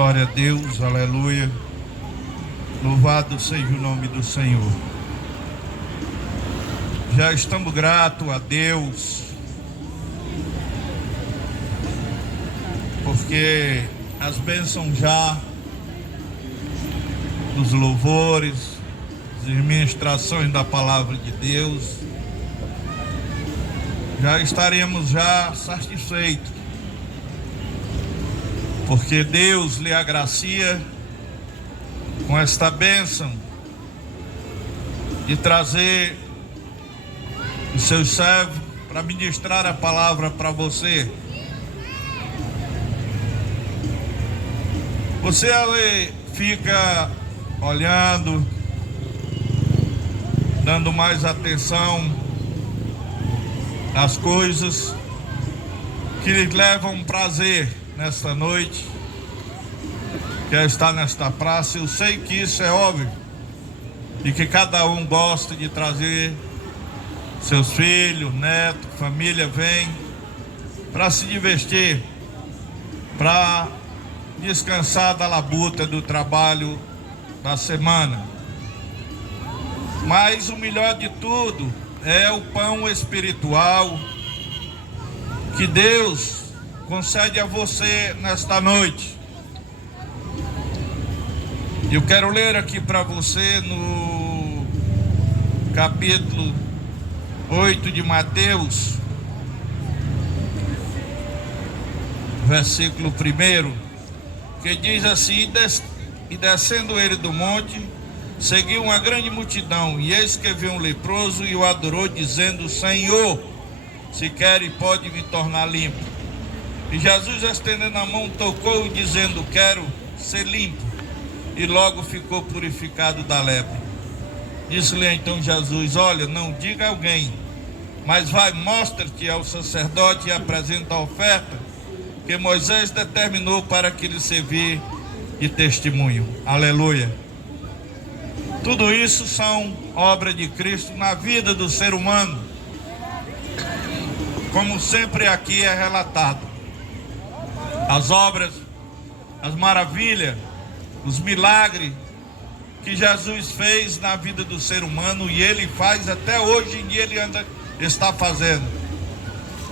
Glória a Deus, aleluia. Louvado seja o nome do Senhor. Já estamos gratos a Deus, porque as bênçãos já dos louvores, as ministrações da palavra de Deus, já estaremos já satisfeitos, porque Deus lhe agracia com esta bênção de trazer os seus servos para ministrar a palavra para você. Você ali fica olhando, dando mais atenção às coisas que lhe levam prazer nesta noite, quer estar nesta praça. Eu sei que isso é óbvio, e que cada um gosta de trazer seus filhos, netos, família, vem para se divertir, para descansar da labuta do trabalho da semana. Mas o melhor de tudo é o pão espiritual que Deus concede a você nesta noite. Eu quero ler aqui para você no capítulo 8 de Mateus, versículo 1, que diz assim: e descendo ele do monte, seguiu uma grande multidão, e eis que veio um leproso e o adorou, dizendo: Senhor, se quer, pode me tornar limpo. E Jesus, estendendo a mão, tocou, dizendo: quero ser limpo. E logo ficou purificado da lepra. Disse-lhe então Jesus: olha, não diga a alguém, mas vai, mostra-te ao sacerdote e apresenta a oferta que Moisés determinou para que lhe servir de testemunho. Aleluia. Tudo isso são obras de Cristo na vida do ser humano, como sempre aqui é relatado. As obras, as maravilhas, os milagres que Jesus fez na vida do ser humano, e ele faz até hoje em dia, ele está fazendo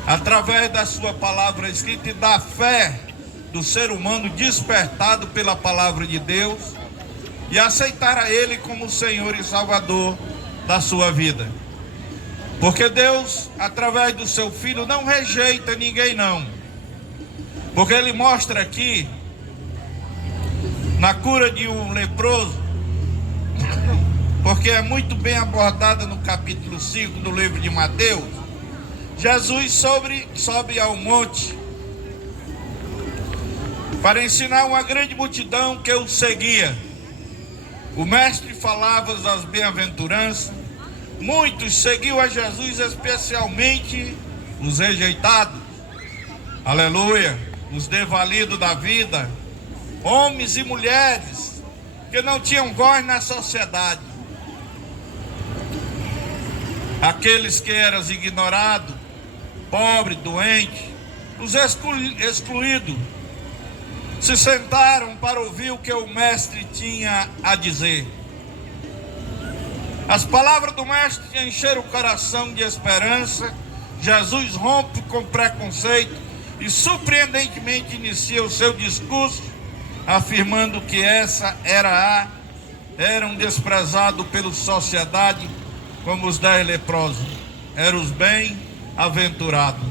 através da sua palavra escrita e da fé do ser humano despertado pela palavra de Deus e aceitar a ele como Senhor e Salvador da sua vida. Porque Deus, através do seu Filho, não rejeita ninguém, não. Porque ele mostra aqui, na cura de um leproso, porque é muito bem abordada no capítulo 5 do livro de Mateus. Jesus sobe ao monte para ensinar uma grande multidão que o seguia. O mestre falava das bem-aventuranças. Muitos seguiam a Jesus, especialmente os rejeitados, aleluia, os desvalidos da vida, homens e mulheres que não tinham voz na sociedade, aqueles que eram ignorados, pobres, doentes, os excluídos, se sentaram para ouvir o que o mestre tinha a dizer. As palavras do mestre encheram o coração de esperança. Jesus rompe com preconceito e surpreendentemente inicia o seu discurso, afirmando que eram desprezados pela sociedade como os 10 leprosos, eram os bem-aventurados.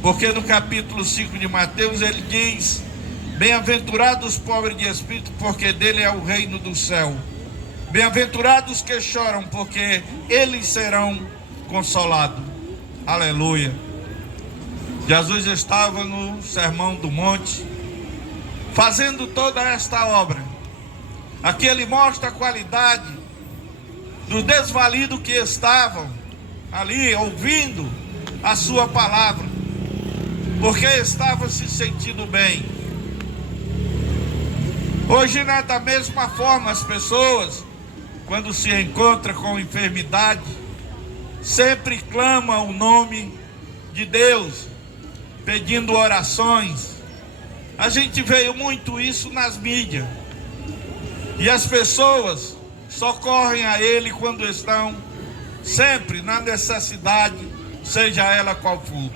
Porque no capítulo 5 de Mateus ele diz: bem-aventurados os pobres de espírito, porque dele é o reino do céu. Bem-aventurados que choram, porque eles serão consolados. Aleluia. Jesus estava no Sermão do Monte, fazendo toda esta obra. Aqui ele mostra a qualidade dos desvalidos que estavam ali ouvindo a sua palavra, porque estavam se sentindo bem. Hoje não é da mesma forma. As pessoas, quando se encontram com enfermidade, sempre clamam o nome de Deus, pedindo orações, A gente vê muito isso nas mídias. E as pessoas socorrem a ele quando estão sempre na necessidade, seja ela qual for.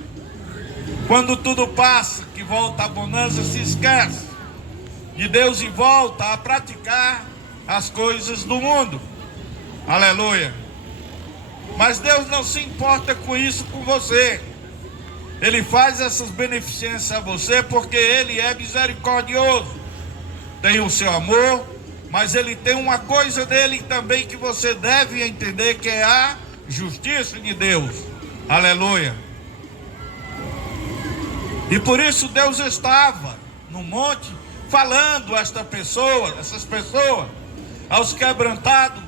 Quando tudo passa, que volta a bonança, se esquece de Deus e volta a praticar as coisas do mundo. Aleluia. Mas Deus não se importa com isso, com você. Ele faz essas beneficências a você porque Ele é misericordioso. Tem o seu amor, mas Ele tem uma coisa dele também que você deve entender, que é a justiça de Deus. Aleluia. E por isso Deus estava no monte falando a essas pessoas, aos quebrantados,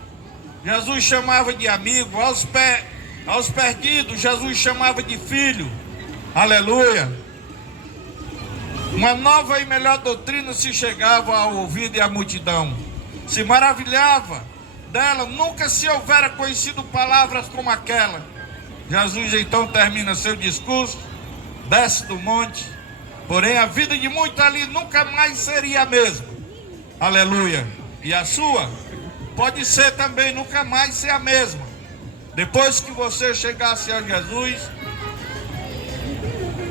Jesus chamava de amigo, aos perdidos, Jesus chamava de filho. Aleluia. Uma nova e melhor doutrina se chegava ao ouvido e à multidão se maravilhava dela, nunca se houvera conhecido palavras como aquela. Jesus então termina seu discurso, desce do monte, porém a vida de muitos ali nunca mais seria a mesma. Aleluia. E a sua pode ser também nunca mais ser a mesma. Depois que você chegasse a Jesus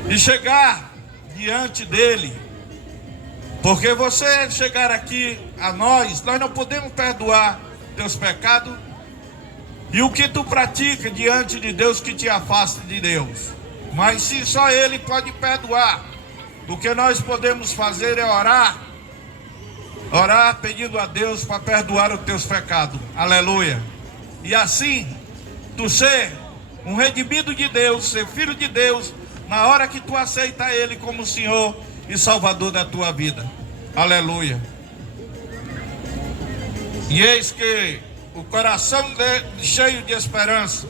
e chegar diante dele, porque você chegar aqui a nós não podemos perdoar teus pecados e o que tu pratica diante de Deus que te afasta de Deus. Mas se só Ele pode perdoar, o que nós podemos fazer é orar pedindo a Deus para perdoar os teus pecados. Aleluia. E assim, tu ser um redimido de Deus, ser filho de Deus, na hora que tu aceita Ele como Senhor e Salvador da tua vida. Aleluia. E eis que o coração cheio de esperança,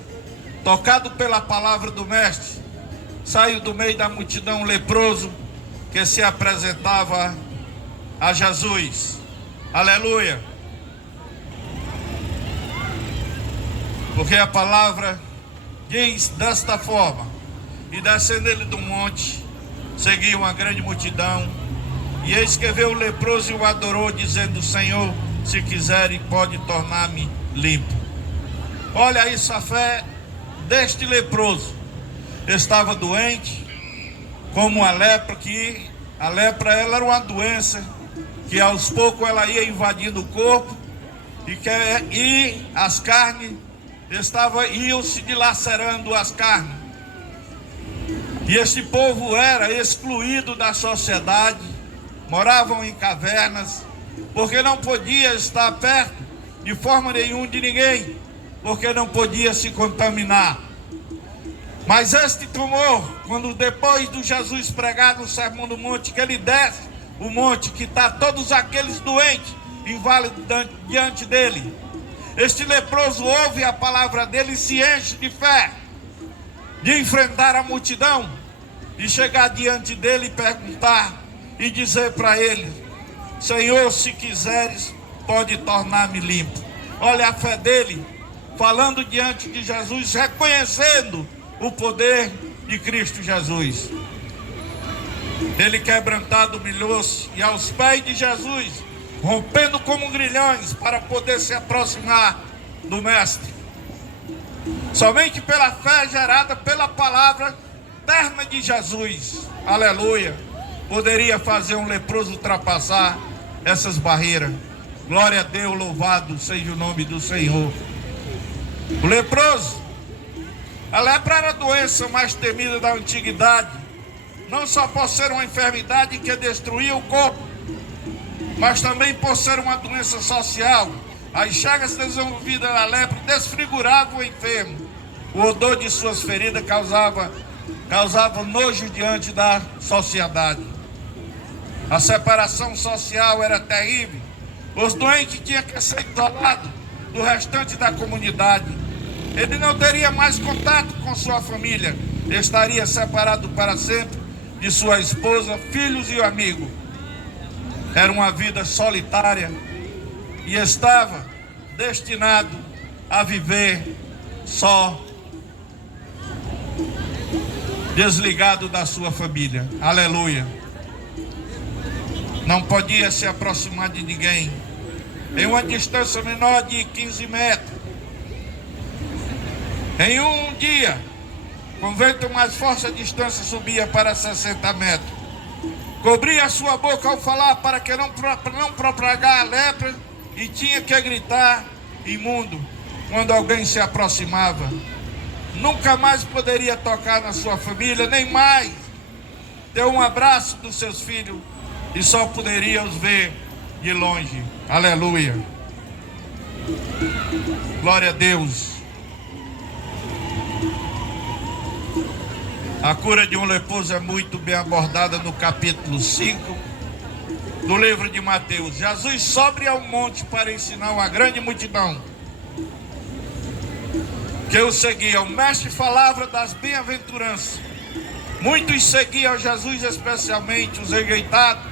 tocado pela palavra do Mestre, saiu do meio da multidão um leproso que se apresentava a Jesus. Aleluia. Porque a palavra diz desta forma: e descendo ele do monte, seguia uma grande multidão, e eis que veio o leproso e o adorou, dizendo: Senhor, se quiser, pode tornar-me limpo. Olha isso, a fé deste leproso. Estava doente, como a lepra, que a lepra ela era uma doença que aos poucos ela ia invadindo o corpo e as carnes iam se dilacerando as carnes. E este povo era excluído da sociedade, moravam em cavernas, porque não podia estar perto de forma nenhuma de ninguém, porque não podia se contaminar. Mas este tumor, quando depois do Jesus pregar no Sermão do Monte, que ele desce o monte, que está todos aqueles doentes, inválidos diante dele, este leproso ouve a palavra dele e se enche de fé, de enfrentar a multidão, de chegar diante dele e perguntar, e dizer para ele: Senhor, se quiseres, pode tornar-me limpo. Olha a fé dele, falando diante de Jesus, reconhecendo o poder de Cristo Jesus. Ele quebrantado humilhou-se e aos pés de Jesus, rompendo como grilhões para poder se aproximar do Mestre. Somente pela fé gerada pela palavra eterna de Jesus, aleluia, poderia fazer um leproso ultrapassar essas barreiras. Glória a Deus, louvado seja o nome do Senhor. O leproso, a lepra era a doença mais temida da antiguidade, não só por ser uma enfermidade que destruía o corpo, mas também por ser uma doença social. As chagas desenvolvidas da lepra desfiguravam o enfermo. O odor de suas feridas causava nojo diante da sociedade. A separação social era terrível. Os doentes tinham que ser isolados do restante da comunidade. Ele não teria mais contato com sua família. Estaria separado para sempre de sua esposa, filhos e amigos. Era uma vida solitária e estava destinado a viver só, desligado da sua família. Aleluia. não podia se aproximar de ninguém, em uma distância menor de 15 metros. Em um dia, com vento mais forte, a distância subia para 60 metros. Cobria a sua boca ao falar para que não propagar a lepra, e tinha que gritar imundo quando alguém se aproximava. Nunca mais poderia tocar na sua família, nem mais ter um abraço dos seus filhos, e só poderia os ver de longe. Aleluia. Glória a Deus. A cura de um leproso é muito bem abordada no capítulo 5 do livro de Mateus. Jesus sobe ao monte para ensinar uma grande multidão que o seguia. O mestre falava das bem-aventuranças. Muitos seguiam Jesus, especialmente os rejeitados,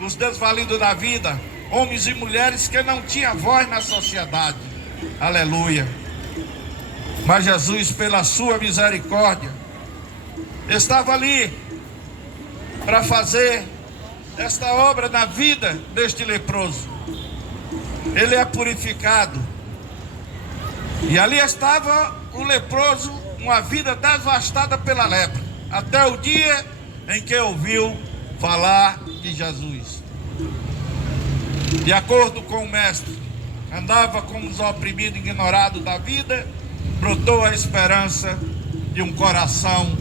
os desvalidos da vida, homens e mulheres que não tinham voz na sociedade. Aleluia. Mas Jesus, pela sua misericórdia, estava ali para fazer esta obra na vida deste leproso. Ele é purificado. E ali estava o leproso, uma vida devastada pela lepra, até o dia em que ouviu falar de Jesus. De acordo com o mestre, andava como os oprimidos e ignorados da vida, brotou a esperança de um coração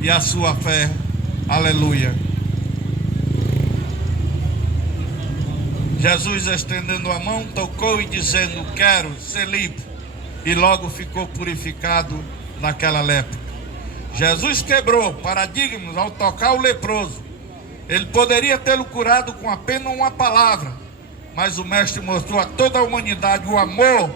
e a sua fé. Aleluia. Jesus, estendendo a mão, tocou e dizendo: quero ser limpo, e logo ficou purificado daquela lepra. Jesus quebrou paradigmas ao tocar o leproso. Ele poderia tê-lo curado com apenas uma palavra, mas o mestre mostrou a toda a humanidade o amor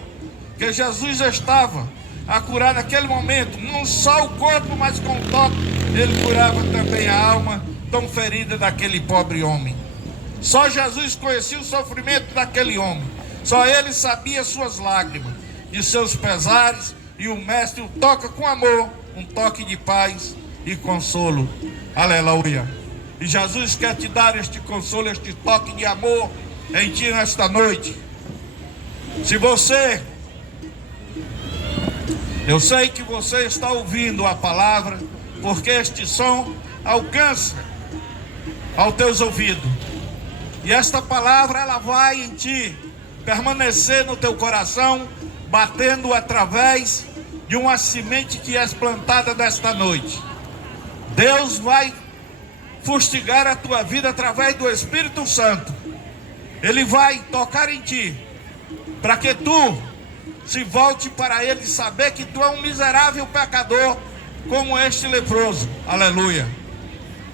que Jesus estava a curar naquele momento. Não só o corpo, mas com o toque ele curava também a alma tão ferida daquele pobre homem. Só Jesus conhecia o sofrimento daquele homem. Só ele sabia suas lágrimas, de seus pesares, e o mestre o toca com amor, um toque de paz e consolo. Aleluia. E Jesus quer te dar este consolo, este toque de amor em ti nesta noite. Se você, eu sei que você está ouvindo a palavra, porque este som alcança aos teus ouvidos. E esta palavra, ela vai em ti, permanecer no teu coração, batendo através de uma semente que é plantada nesta noite. Deus vai fustigar a tua vida através do Espírito Santo. Ele vai tocar em ti, para que tu se volte para Ele e saber que tu é um miserável pecador, como este leproso. Aleluia.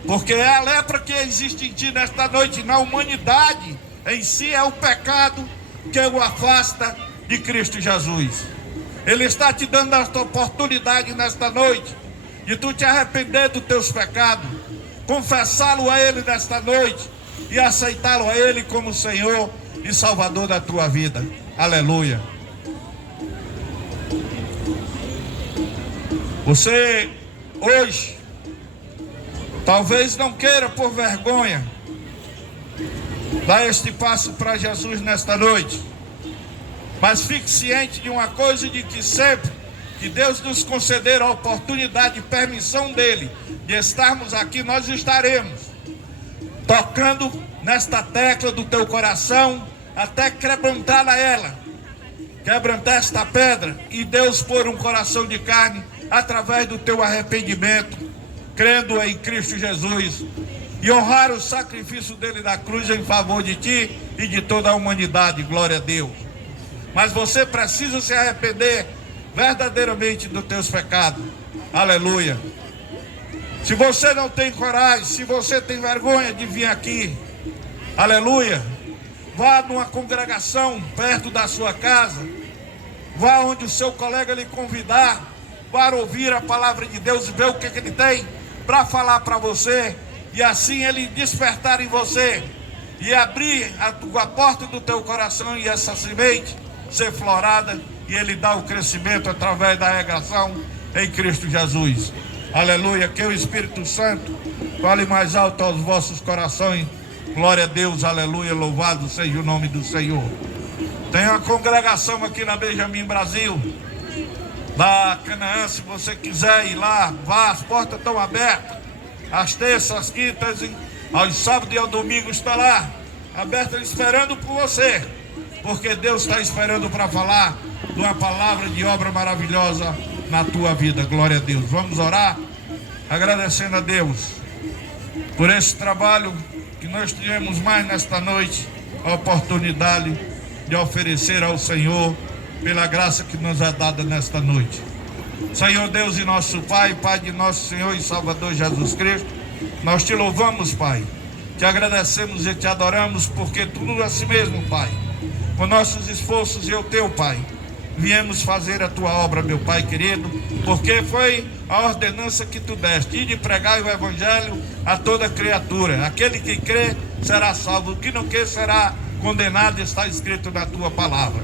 Porque é a lepra que existe em ti nesta noite, na humanidade em si, é o pecado que o afasta de Cristo Jesus. Ele está te dando esta oportunidade nesta noite, de tu te arrepender dos teus pecados, confessá-lo a Ele nesta noite, e aceitá-lo a Ele como Senhor e Salvador da tua vida. Aleluia. Você hoje talvez não queira, por vergonha, dar este passo para Jesus nesta noite, mas fique ciente de uma coisa, de que sempre que Deus nos conceder a oportunidade e permissão dele de estarmos aqui, nós estaremos tocando nesta tecla do teu coração até quebrantar ela, quebrantar esta pedra, e Deus pôr um coração de carne através do teu arrependimento, crendo em Cristo Jesus, e honrar o sacrifício dele na cruz em favor de ti e de toda a humanidade. Glória a Deus. Mas você precisa se arrepender verdadeiramente dos teus pecados. Aleluia. Se você não tem coragem, se você tem vergonha de vir aqui, aleluia, vá numa congregação perto da sua casa, vá onde o seu colega lhe convidar para ouvir a palavra de Deus e ver o que ele tem para falar para você, e assim ele despertar em você e abrir a porta do teu coração, e essa semente ser florada, e ele dá o crescimento através da regação em Cristo Jesus. Aleluia. Que o Espírito Santo fale mais alto aos vossos corações Glória a Deus, aleluia, louvado seja o nome do Senhor. Tem uma congregação aqui na Benjamin Brasil, da Canaã. Se você quiser ir lá, vá, as portas estão abertas. Às terças, às quintas, aos sábados e ao domingo está lá, aberta, esperando por você, porque Deus está esperando para falar de uma palavra de obra maravilhosa na tua vida. Glória a Deus. Vamos orar, agradecendo a Deus por esse trabalho que nós tivemos mais nesta noite, a oportunidade de oferecer ao Senhor, pela graça que nos é dada nesta noite. Senhor Deus e nosso Pai, Pai de nosso Senhor e Salvador Jesus Cristo, nós te louvamos, Pai, te agradecemos e te adoramos, porque tudo assim mesmo, Pai, com nossos esforços e o teu, Pai, viemos fazer a tua obra, meu Pai querido, porque foi a ordenança que tu deste, e de pregar o Evangelho a toda criatura. Aquele que crê será salvo, o que não crê será condenado, está escrito na tua palavra.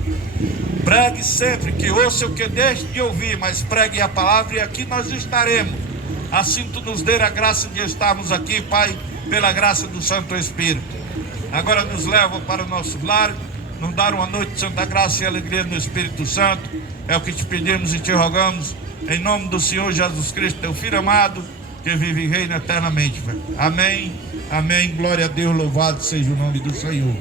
Pregue sempre, que ouça o que deixe de ouvir, mas pregue a palavra, e aqui nós estaremos. Assim tu nos dê a graça de estarmos aqui, Pai, pela graça do Santo Espírito. Agora nos leva para o nosso lar, nos dar uma noite de santa graça e alegria no Espírito Santo. É o que te pedimos e te rogamos, em nome do Senhor Jesus Cristo, teu Filho amado, que vive e reina eternamente. Amém, amém, glória a Deus, louvado seja o nome do Senhor.